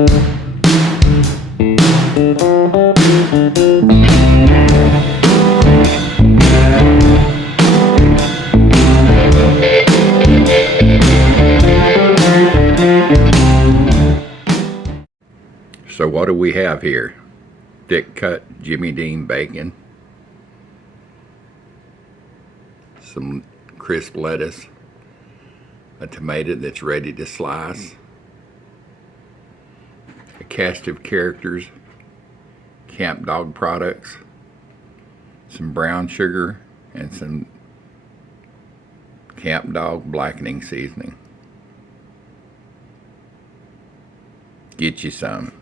So what do we have here? Thick cut Jimmy Dean bacon, some crisp lettuce, a tomato that's ready to slice, a cast of characters, Camp Dog products, some brown sugar, and some Camp Dog blackening seasoning. Get you some.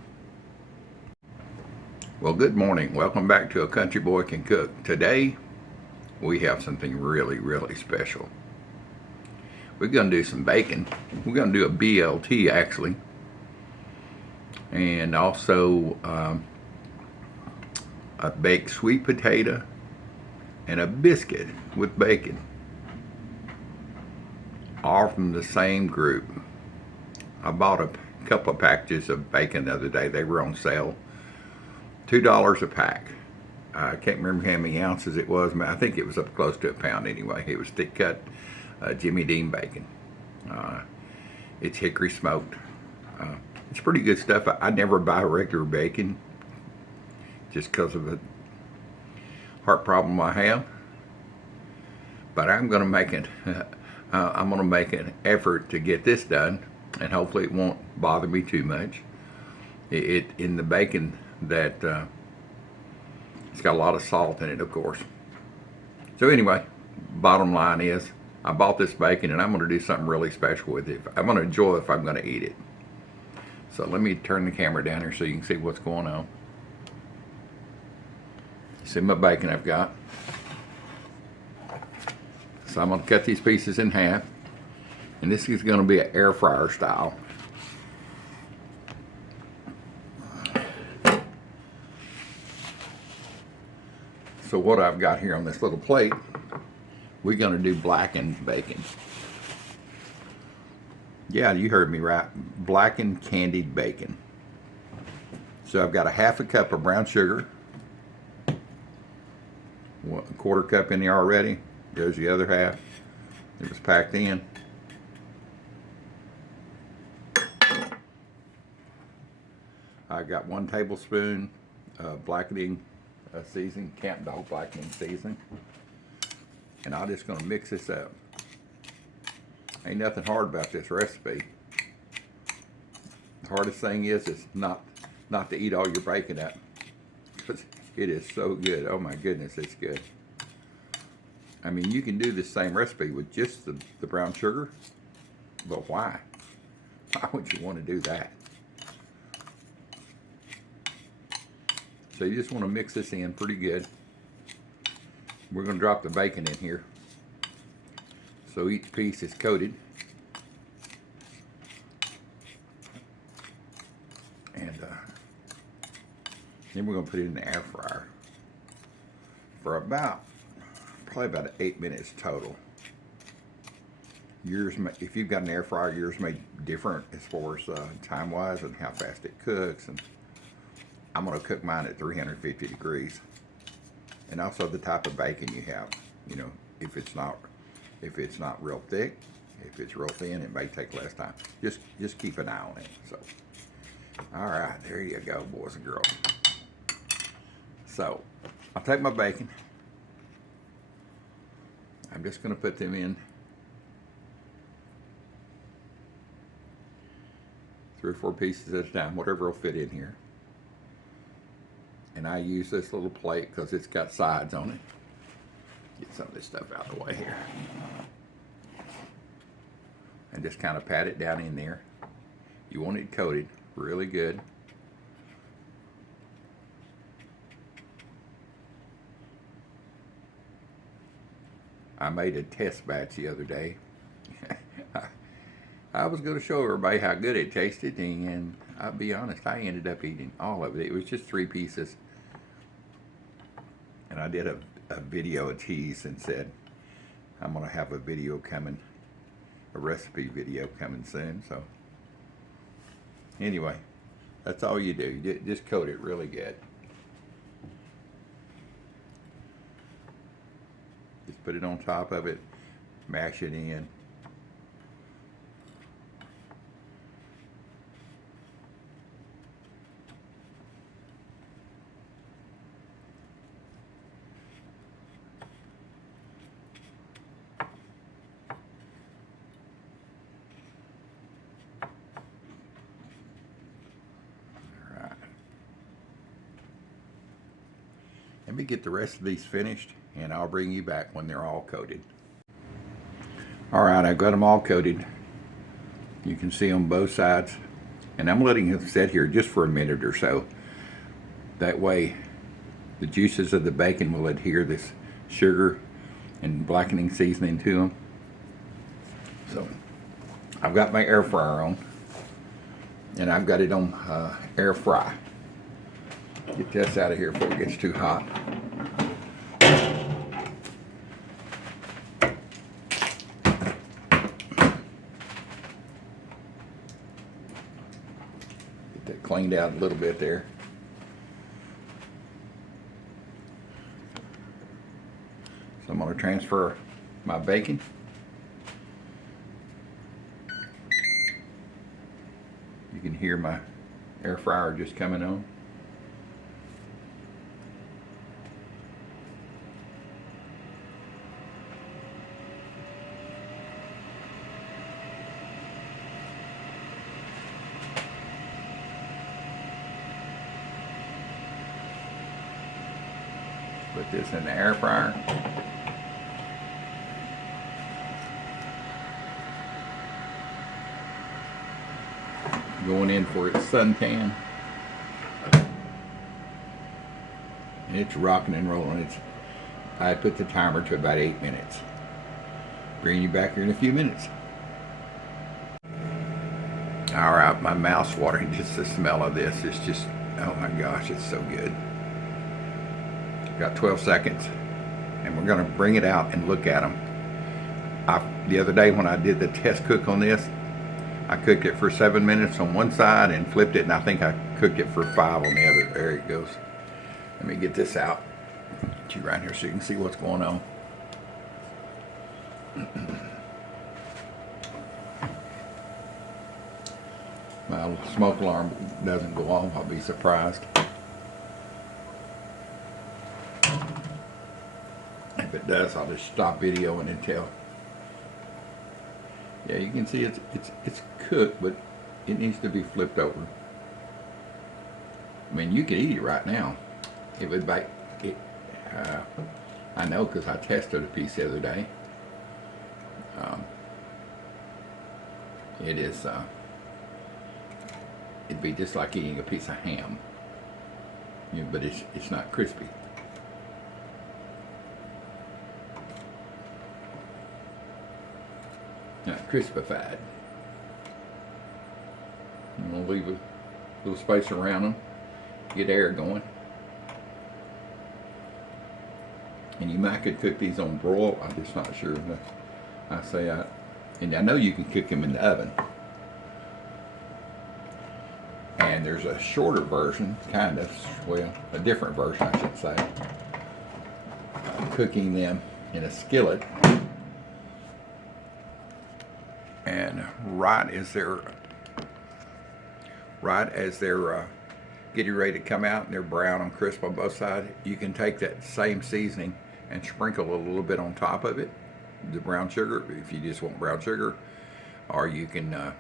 Well, good morning. Welcome back to A Country Boy Can Cook. Today, we have something really, really special. We're going to do some bacon. We're going to do a BLT, actually. And also a baked sweet potato and a biscuit with bacon. All from the same group. I bought a couple of packages of bacon the other day. They were on sale. $2 a pack. I can't remember how many ounces it was. I think it was up close to a pound anyway. It was thick cut Jimmy Dean bacon. It's hickory smoked. It's pretty good stuff. I never buy regular bacon just because of a heart problem I have. But I'm going to make it. I'm going to make an effort to get this done, and hopefully it won't bother me too much. In the bacon that it's got a lot of salt in it, of course. So anyway, bottom line is I bought this bacon and I'm going to do something really special with it. I'm going to enjoy it if I'm going to eat it. So let me turn the camera down here so you can see what's going on. See my bacon I've got. So I'm going to cut these pieces in half, and this is going to be an air fryer style. So what I've got here on this little plate, we're going to do blackened bacon. Yeah, you heard me right. Blackened candied bacon. So I've got a half a cup of brown sugar. A quarter cup in there already. There's the other half. It was packed in. I got 1 tablespoon blackening seasoning, Camp Dog blackening seasoning. And I'm just going to mix this up. Ain't nothing hard about this recipe. The hardest thing is not to eat all your bacon up, because it is so good. Oh my goodness, it's good. I mean, you can do this same recipe with just the brown sugar, but why? Why would you want to do that? So you just want to mix this in pretty good. We're going to drop the bacon in here, so each piece is coated. And then we're going to put it in the air fryer for probably about 8 minutes total. Yours, if you've got an air fryer, yours may be different as far as time-wise and how fast it cooks. And I'm going to cook mine at 350 degrees. And also the type of bacon you have. You know, if it's not real thick, if it's real thin, it may take less time. Just keep an eye on it. So, all right, there you go, boys and girls. So, I'll take my bacon. I'm just going to put them in 3 or 4 pieces at a time, whatever will fit in here. And I use this little plate because it's got sides on it. Get some of this stuff out of the way here. And just kind of pat it down in there. You want it coated really good. I made a test batch the other day. I was going to show everybody how good it tasted, and I'll be honest, I ended up eating all of it. It was just 3 pieces. And I did a video, a tease, and said I'm going to have a video coming, a recipe video coming soon. So anyway, That's all you do. You just coat it really good. Just put it on top of it, mash it in. Let me get the rest of these finished and I'll bring you back when they're all coated. Alright, I've got them all coated. You can see on both sides. And I'm letting them sit here just for a minute or so. That way the juices of the bacon will adhere this sugar and blackening seasoning to them. So I've got my air fryer on. And I've got it on air fry. Get this out of here before it gets too hot. Get that cleaned out a little bit there. So I'm going to transfer my bacon. You can hear my air fryer just coming on. Put this in the air fryer. Going in for its suntan. And it's rocking and rolling. I put the timer to about 8 minutes. Bring you back here in a few minutes. Alright, my mouth's watering just the smell of this. It's just, oh my gosh, it's so good. Got 12 seconds. And we're going to bring it out and look at them. The other day when I did the test cook on this, I cooked it for 7 minutes on one side and flipped it, and I think I cooked it for 5 on the other. There it goes. Let me get this out. Get you right here so you can see what's going on. My smoke alarm doesn't go off, I'll be surprised. If it does, I'll just stop videoing until. Yeah, you can see it's cooked, but it needs to be flipped over. I mean, you could eat it right now. It would bite. I know because I tested a piece the other day. It is. It'd be just like eating a piece of ham. Yeah, but it's not crispy. Not crispified. I'm going to leave a little space around them, get air going. And you might could cook these on broil. I'm just not sure. And I know you can cook them in the oven. And there's a shorter version, kind of, well, a different version, I should say, cooking them in a skillet. And right as they're getting ready to come out and they're brown and crisp on both sides, you can take that same seasoning and sprinkle a little bit on top of it, the brown sugar, if you just want brown sugar, or you can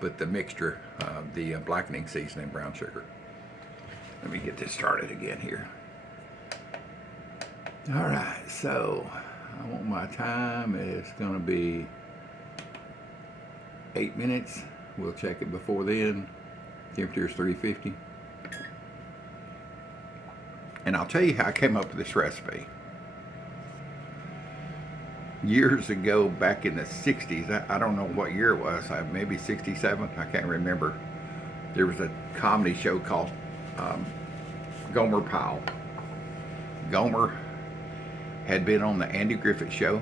put the mixture of the blackening seasoning brown sugar. Let me get this started again here. All right, so I want my time. It's going to be 8 minutes. We'll check it before then. Temperature is 350. And I'll tell you how I came up with this recipe. Years ago, back in the 60s, I don't know what year it was, maybe 67, I can't remember. There was a comedy show called Gomer Pyle. Gomer had been on the Andy Griffith Show,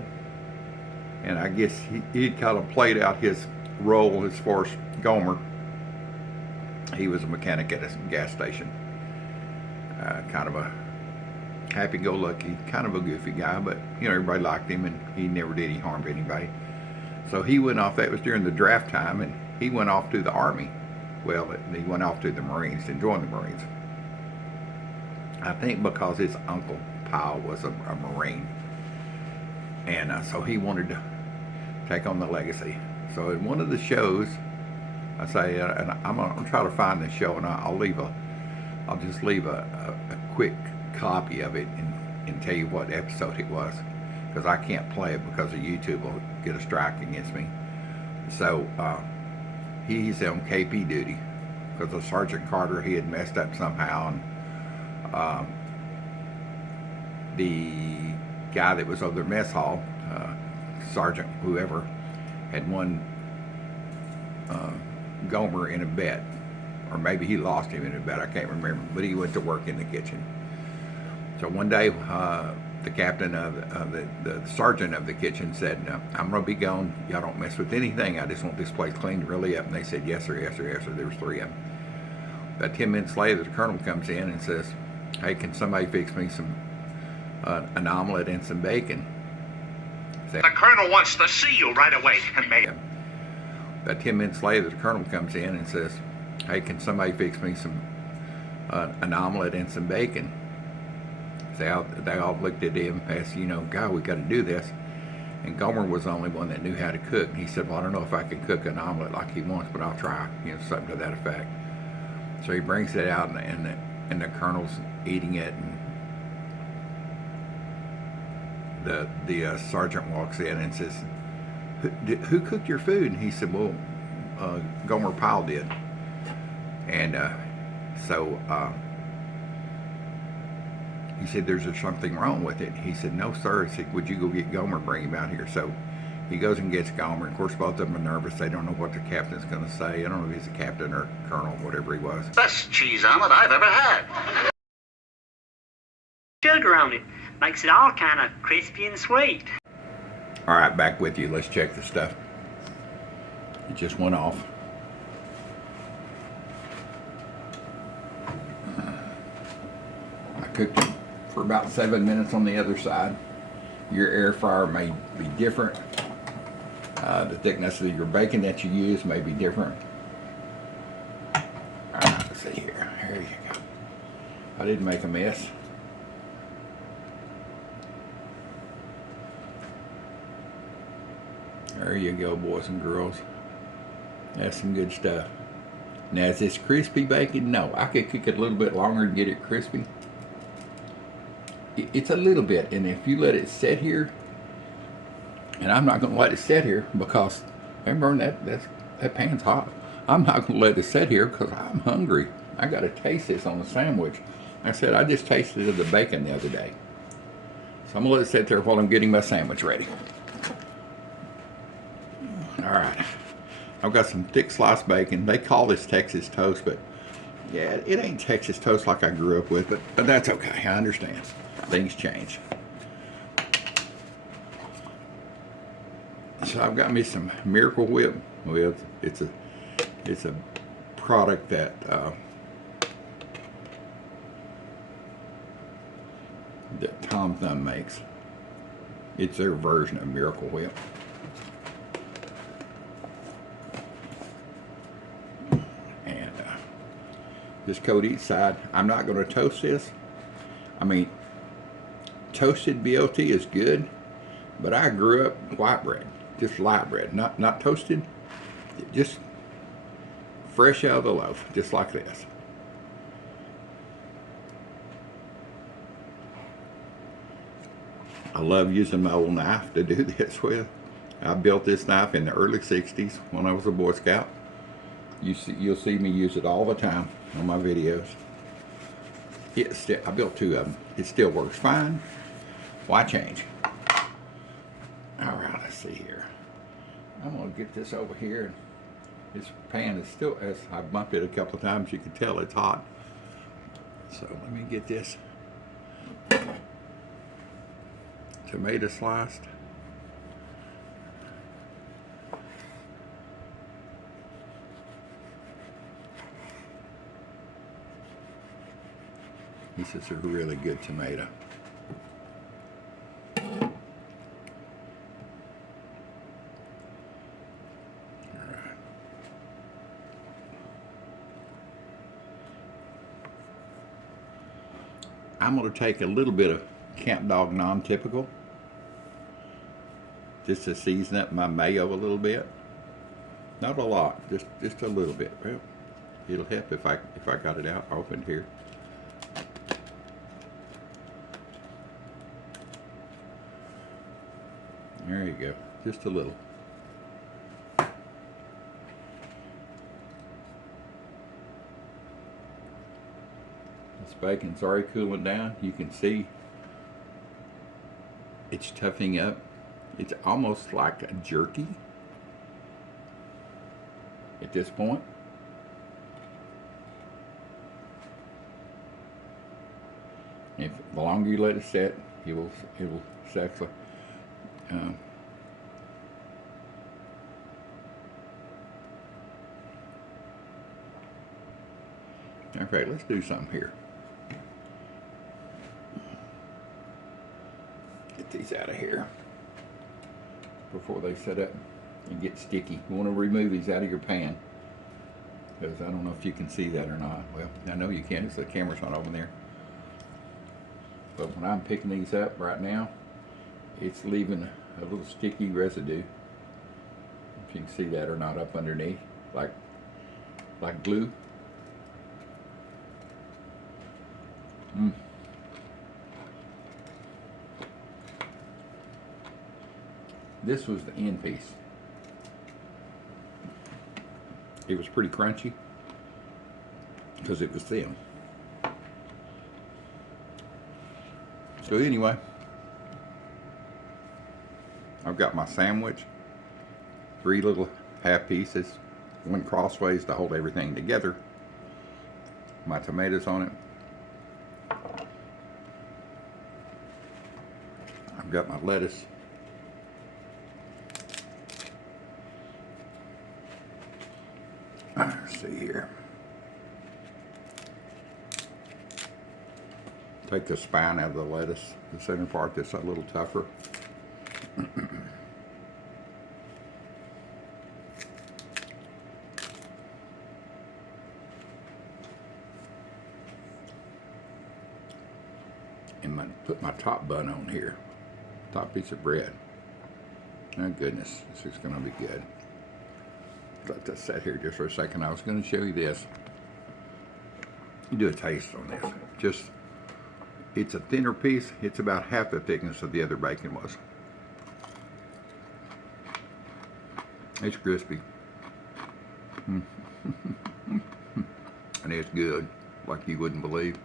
and I guess he kind of played out his role as far as Gomer. He was a mechanic at a gas station. Kind of a happy-go-lucky, kind of a goofy guy, but you know, everybody liked him, and he never did any harm to anybody. So he went off. That was during the draft time, and he went off to the Army. Well, he went off to the Marines and joined the Marines. I think because his uncle Powell was a Marine, and so he wanted to take on the legacy. So in one of the shows, I say, and I'm gonna try to find this show, and I'll just leave a quick copy of it and tell you what episode it was, because I can't play it because of YouTube will get a strike against me. So he's on KP duty because of Sergeant Carter. He had messed up somehow, and the guy that was over the mess hall, Sergeant whoever, had won Gomer in a bet, or maybe he lost him in a bet, I can't remember, but he went to work in the kitchen. So one day the captain of the sergeant of the kitchen said, I'm going to be gone, y'all don't mess with anything, I just want this place cleaned really up. And they said, yes sir, yes sir, yes sir. There was 3 of them. About 10 minutes later, the colonel comes in and says, hey, can somebody fix me some an omelet and some bacon? The colonel wants to see you right away. About 10 minutes later, the colonel comes in and says, hey, can somebody fix me some an omelet and some bacon? They all looked at him, asked, you know, God, we got to do this. And Gomer was the only one that knew how to cook. And he said, well, I don't know if I can cook an omelet like he wants, but I'll try, you know, something to that effect. So he brings it out, and the colonel's eating it, and the sergeant walks in and says, who cooked your food? And he said, well, Gomer Powell did. And so he said, there's something wrong with it. He said, no sir. He said, would you go get Gomer and bring him out here? So he goes and gets Gomer. Of course, both of them are nervous. They don't know what the captain's going to say. I don't know if he's a captain or colonel, whatever he was. Best cheese omelet I've ever had. Sugar on it makes it all kind of crispy and sweet. All right, back with you. Let's check the stuff. It just went off. I cooked it for about 7 minutes on the other side. Your air fryer may be different. The thickness of your bacon that you use may be different. All right, let's see here. Here you go. I didn't make a mess. There you go, boys and girls. That's some good stuff. Now, is this crispy bacon? No, I could cook it a little bit longer and get it crispy. It's a little bit, and if you let it sit here, and I'm not going to let it sit here because, remember, that pan's hot. I'm not going to let it sit here because I'm hungry. I got to taste this on the sandwich. I said, I just tasted the bacon the other day. So I'm going to let it sit there while I'm getting my sandwich ready. All right. I've got some thick sliced bacon. They call this Texas toast, but yeah, it ain't Texas toast like I grew up with, but that's okay. I understand. Things change. So I've got me some Miracle Whip. Well, it's a product that Tom Thumb makes. It's their version of Miracle Whip. And just coat each side. I'm not going to toast this. I mean, toasted BLT is good, but I grew up white bread, just light bread, not toasted, just fresh out of the loaf, just like this. I love using my old knife to do this with. I built this knife in the early 60s when I was a Boy Scout. You'll see me use it all the time on my videos. I built 2 of them. It still works fine. Why change? All right, let's see here. I'm going to get this over here. This pan is still, as I bumped it a couple of times, you can tell it's hot. So let me get this tomato sliced. He says they're a really good tomato. I'm going to take a little bit of Camp Dog non-typical just to season up my mayo a little bit. Not a lot, just a little bit. Well, it'll help if I got it out opened here. There you go, just a little. This bacon's already cooling down. You can see it's toughening up. It's almost like a jerky at this point. If the longer you let it set, it will actually okay, let's do something here. Get these out of here before they set up and get sticky. You want to remove these out of your pan, because I don't know if you can see that or not. Well, I know you can, because the camera's not over there. But when I'm picking these up right now, it's leaving a little sticky residue. If you can see that or not up underneath, like glue. This was the end piece. It was pretty crunchy because it was thin. So anyway, I've got my sandwich, 3 little half pieces, 1 crossways to hold everything together, my tomatoes on it. I've got my lettuce. Let's see here. Take the spine out of the lettuce, the center part that's a little tougher. And put my top bun on here, top piece of bread. Oh goodness, this is going to be good. Let this sit here just for a second. I was going to show you this. You do a taste on this. It's a thinner piece. It's about half the thickness of the other bacon was. It's crispy. And it's good, like you wouldn't believe.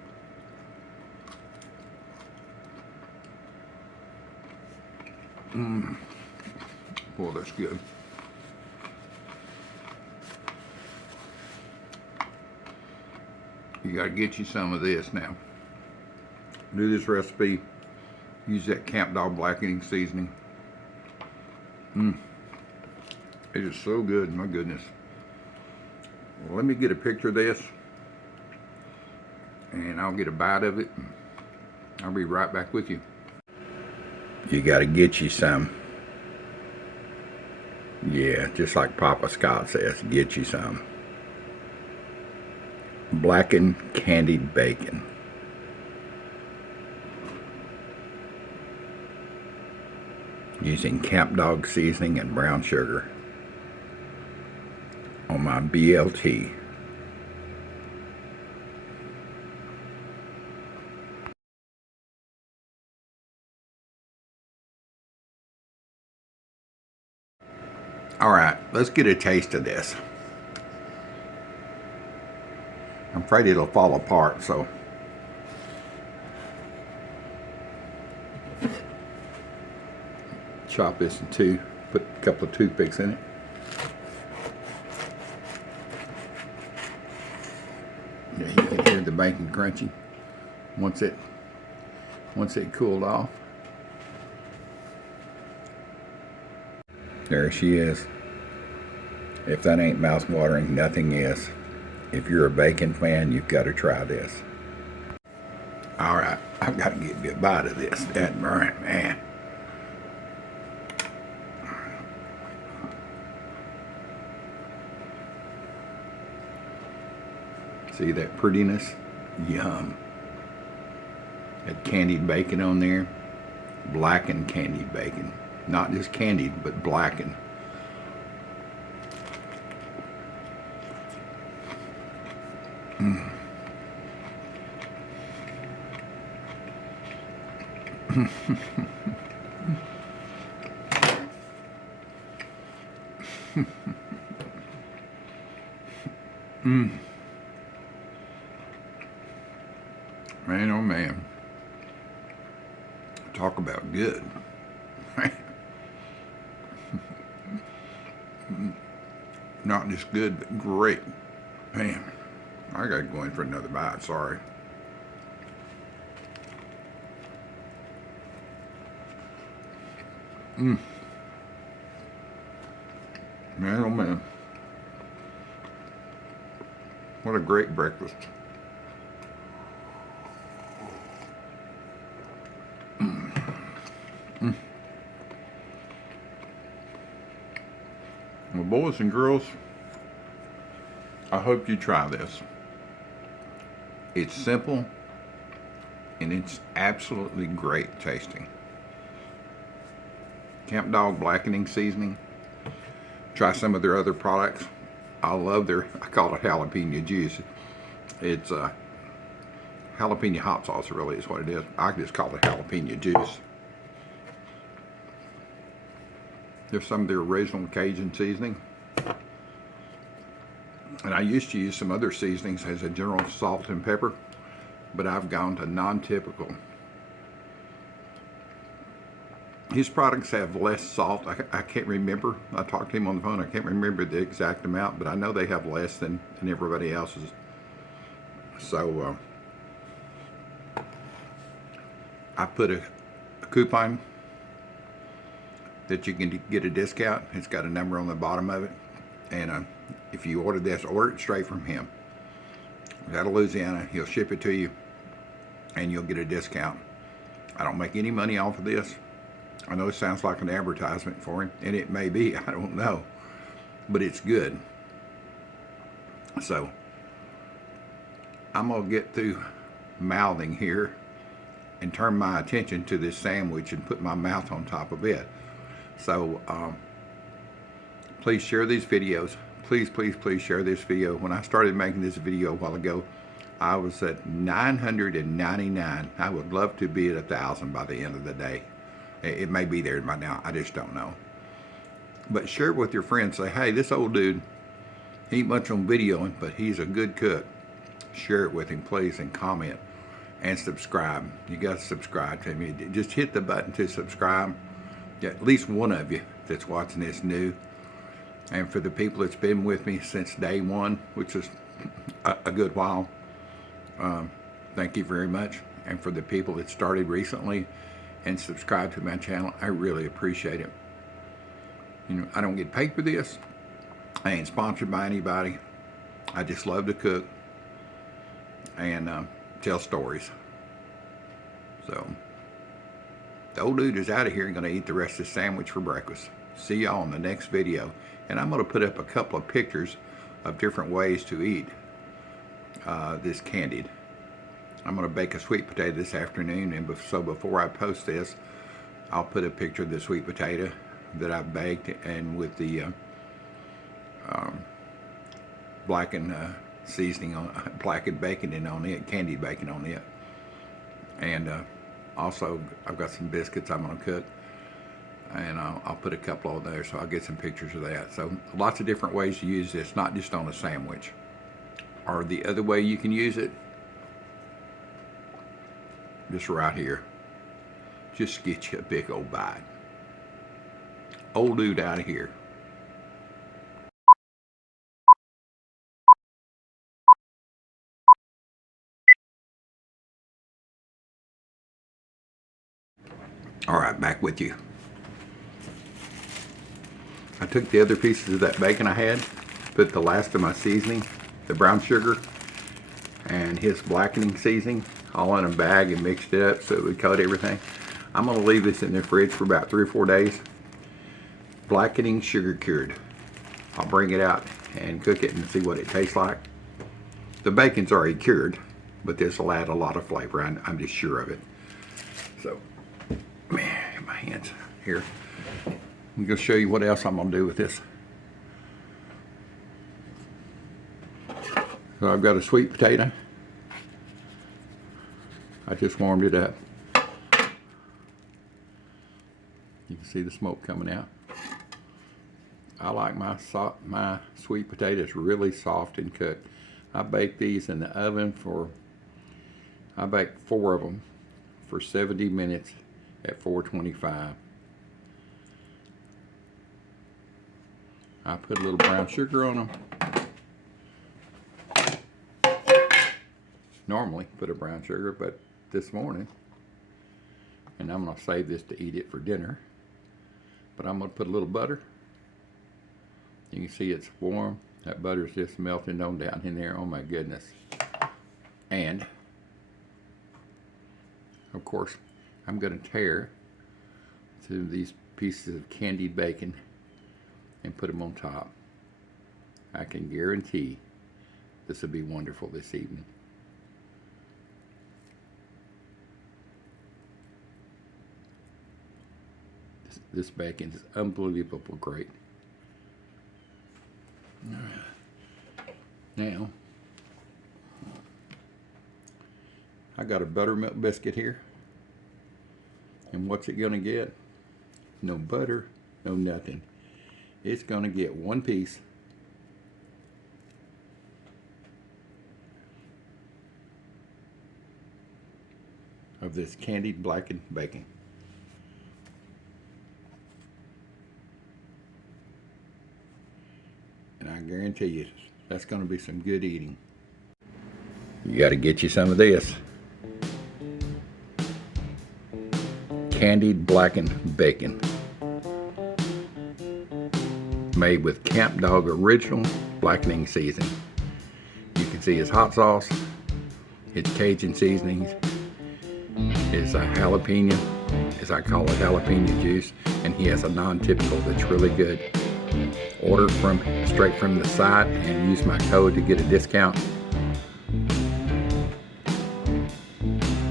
Boy, that's good. You gotta get you some of this now. Do this recipe. Use that Camp Dog blackening seasoning. It is so good, my goodness. Well, let me get a picture of this, and I'll get a bite of it. I'll be right back with you. You gotta get you some. Yeah, just like Papa Scott says, get you some. Blackened candied bacon. Using Camp Dog seasoning and brown sugar on my BLT. All right, let's get a taste of this. I'm afraid it'll fall apart, so chop this in 2, put a couple of toothpicks in it. Yeah, you can hear the bacon crunchy once it cooled off. There she is. If that ain't mouth-watering, nothing is. If you're a bacon fan, you've got to try this. All right, I've got to give you a bite of this. That burn, man. See that prettiness? Yum. Had candied bacon on there. Blackened candied bacon. Not just candied, but blackened. Mm. Mm. Man, oh man. Talk about good. Not just good, but great. Man, I gotta go in for another bite, sorry. Man, oh man. What a great breakfast. Well, boys and girls, I hope you try this. It's simple and it's absolutely great tasting. Camp Dog blackening seasoning. Try some of their other products. I love their, I call it jalapeno juice. It's jalapeno hot sauce, really is what it is. I just call it jalapeno juice. There's some of their original Cajun seasoning. And I used to use some other seasonings as a general salt and pepper, but I've gone to non-typical. His products have less salt. I can't remember. I talked to him on the phone. I can't remember the exact amount, but I know they have less than everybody else's. So I put a coupon that you can get a discount. It's got a number on the bottom of it. And if you order this, order it straight from him. Out of Louisiana, he'll ship it to you and you'll get a discount. I don't make any money off of this. I know it sounds like an advertisement for him, and it may be, I don't know, but it's good. So I'm gonna get through mouthing here and turn my attention to this sandwich and put my mouth on top of it. So please share these videos. Please, please, please share this video. When I started making this video a while ago, I was at 999. I would love to be at 1,000 by the end of the day. It may be there by now, I just don't know. But share it with your friends. Say, hey, this old dude, he ain't much on videoing, but he's a good cook. Share it with him, please, and comment and subscribe. You got to subscribe to me. Just hit the button to subscribe. At least one of you that's watching this new. And for the people that's been with me since day one, which is a good while, thank you very much. And for the people that started recently and subscribe to my channel, I really appreciate it. You know, I don't get paid for this. I ain't sponsored by anybody. I just love to cook and tell stories. So the old dude is out of here and gonna eat the rest of this sandwich for breakfast. See y'all in the next video. And I'm gonna put up a couple of pictures of different ways to eat this Candied. I'm going to bake a sweet potato this afternoon, and so before I post this, I'll put a picture of the sweet potato that I've baked and with the blackened seasoning on, blackened bacon on it, candied bacon on it. And also I've got some biscuits I'm going to cook, and I'll put a couple on there, so I'll get some pictures of that. So lots of different ways to use this, not just on a sandwich. Or the other way you can use it, just right here. Just get you a big old bite. Old dude out of here. All right, back with you. I took the other pieces of that bacon I had, put the last of my seasoning, the brown sugar, and his blackening seasoning all in a bag and mixed it up so it would coat everything. I'm going to leave this in the fridge for about 3 or 4 days. Blackening sugar cured. I'll bring it out and cook it and see what it tastes like. The bacon's already cured, but this will add a lot of flavor. I'm just sure of it. So, man, my hands here. I'm going to show you what else I'm going to do with this. So I've got a sweet potato. I just warmed it up. You can see the smoke coming out. I like my sweet potatoes really soft and cooked. I bake these in the oven I bake 4 of them for 70 minutes at 425. I put a little brown sugar on them. Normally put a brown sugar, but this morning, and I'm going to save this to eat it for dinner, but I'm going to put a little butter. You can see it's warm. That butter's just melting on down in there. Oh my goodness. And of course, I'm going to tear through these pieces of candied bacon and put them on top. I can guarantee this will be wonderful this evening. This bacon is unbelievable great. Now, I got a buttermilk biscuit here. And what's it gonna get? No butter, no nothing. It's gonna get 1 piece of this candied blackened bacon. And I guarantee you, that's going to be some good eating. You got to get you some of this. Candied blackened bacon. Made with Camp Dog original blackening seasoning. You can see his hot sauce, his Cajun seasonings, his jalapeno, as I call it, jalapeno juice, and he has a non-typical that's really good. Order straight from the site and use my code to get a discount.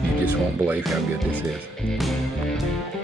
You just won't believe how good this is.